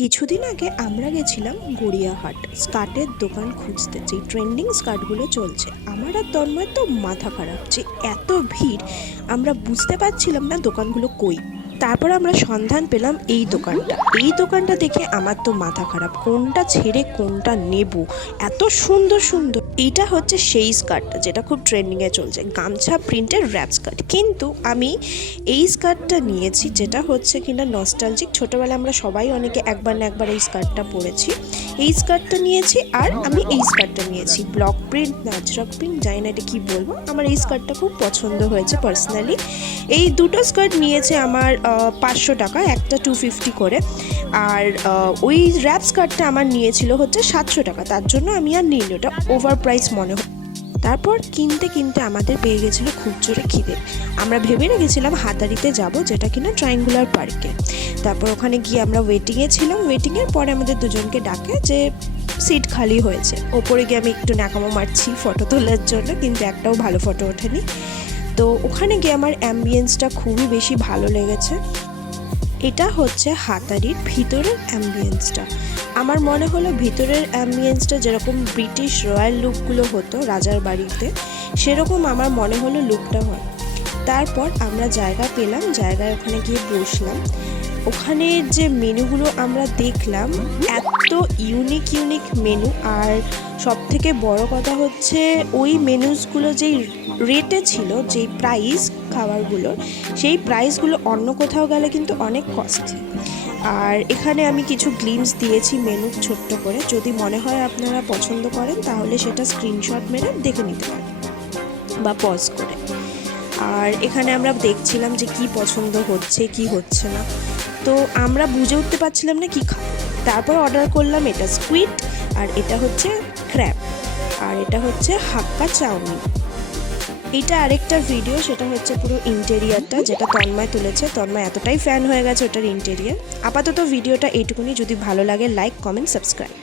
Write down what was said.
কিছুদিন আগে আমরা গেছিলাম গড়িয়াহাট স্কার্টের দোকান খুঁজতে, যে ট্রেন্ডিং স্কার্টগুলো চলছে। আমার আর তন্ময় তো মাথা খারাপ যে এত ভিড়, আমরা বুঝতে পারছিলাম না দোকানগুলো কই। তারপর আমরা সন্ধান পেলাম এই দোকানটা দেখে আমার তো মাথা খারাপ, কোনটা ছেড়ে কোনটা নেব, এত সুন্দর সুন্দর। এইটা হচ্ছে সেই স্কার্টটা যেটা খুব ট্রেন্ডিংয়ে চলছে, গামছা প্রিন্টের র্যাপ স্কার্ট। কিন্তু আমি এই স্কার্টটা নিয়েছি যেটা হচ্ছে কিনা নস্টালজিক। ছোটোবেলায় আমরা সবাই অনেকে একবার না একবার এই স্কার্টটা পরেছি। এই স্কার্টটা নিয়েছি আর আমি এই স্কার্টটা নিয়েছি ব্লক প্রিন্ট না আজরক প্রিন্ট, জানি না এটা কী বলবো। আমার এই স্কার্টটা খুব পছন্দ হয়েছে পার্সোনালি। এই দুটো স্কার্ট নিয়েছে আমার 500 টাকা, একটা 250 করে। আর ওই র্যাপ স্কার্টটা আমার নিয়েছিল হচ্ছে 700 টাকা, তার জন্য আমি আর নিইনি, ওটা ওভার প্রাইস মনে হয়। তারপর কিনতে কিনতে আমাদের পেয়ে গেছিলো খুব জোরে খিদে। আমরা ভেবে রেখেছিলাম হাতারিতে যাব, যেটা কিনা ট্রায়াঙ্গুলার পার্কে। তারপর ওখানে গিয়ে আমরা ওয়েটিংয়ে ছিলাম। ওয়েটিংয়ের পরে আমাদের দুজনকে ডাকে যে সিট খালি হয়েছে। ওপরে গিয়ে আমি একটু ন্যাকামো মারছি ফটো তোলার জন্য, কিন্তু একটাও ভালো ফটো ওঠেনি। তো ওখানে গিয়ে আমার অ্যাম্বিয়েন্সটা খুবই বেশি ভালো লেগেছে। এটা হচ্ছে হাতারির ভিতরের অ্যাম্বিয়েন্সটা। আমার মনে হলো ভিতরের অ্যাম্বিয়েন্সটা যেরকম ব্রিটিশ রয়্যাল লুকগুলো হতো রাজার বাড়িতে, সেরকম আমার মনে হলো লুকটা হয়। তারপর আমরা জায়গা পেলাম, জায়গায় ওখানে গিয়ে বসলাম। ওখানের যে মেনুগুলো আমরা দেখলাম, এত ইউনিক মেনু। আর সবথেকে বড় কথা হচ্ছে ওই মেনুসগুলো যেই রেটে ছিল, যেই প্রাইস খাবারগুলোর, সেই প্রাইসগুলো অন্য কোথাও গেলে কিন্তু অনেক কস্টলি। আর এখানে আমি কিছু গ্লিমস দিয়েছি মেনু ছোট্ট করে, যদি মনে হয় আপনারা পছন্দ করেন তাহলে সেটা স্ক্রিনশট মেরে দেখে নিতে পারেন বা পজ করে। আর এখানে আমরা দেখছিলাম যে কি পছন্দ হচ্ছে কি হচ্ছে না, তো আমরা বুঝে উঠতে পারছিলাম না কি খাবো। তারপর অর্ডার করলাম এটা স্কুইড, আর এটা হচ্ছে ক্র্যাব, আর এটা হচ্ছে হাক্কা চাউমিন। এটা আরেকটা ভিডিও, সেটা হচ্ছে পুরো ইন্টেরিয়ারটা, যেটা তন্ময় তুলেছে। তন্ময় এতটাই ফ্যান হয়ে গেছে ওটার ইন্টেরিয়ার। আপাতত ভিডিওটা এইটুকুনি। যদি ভালো লাগে লাইক, কমেন্ট, সাবস্ক্রাইব।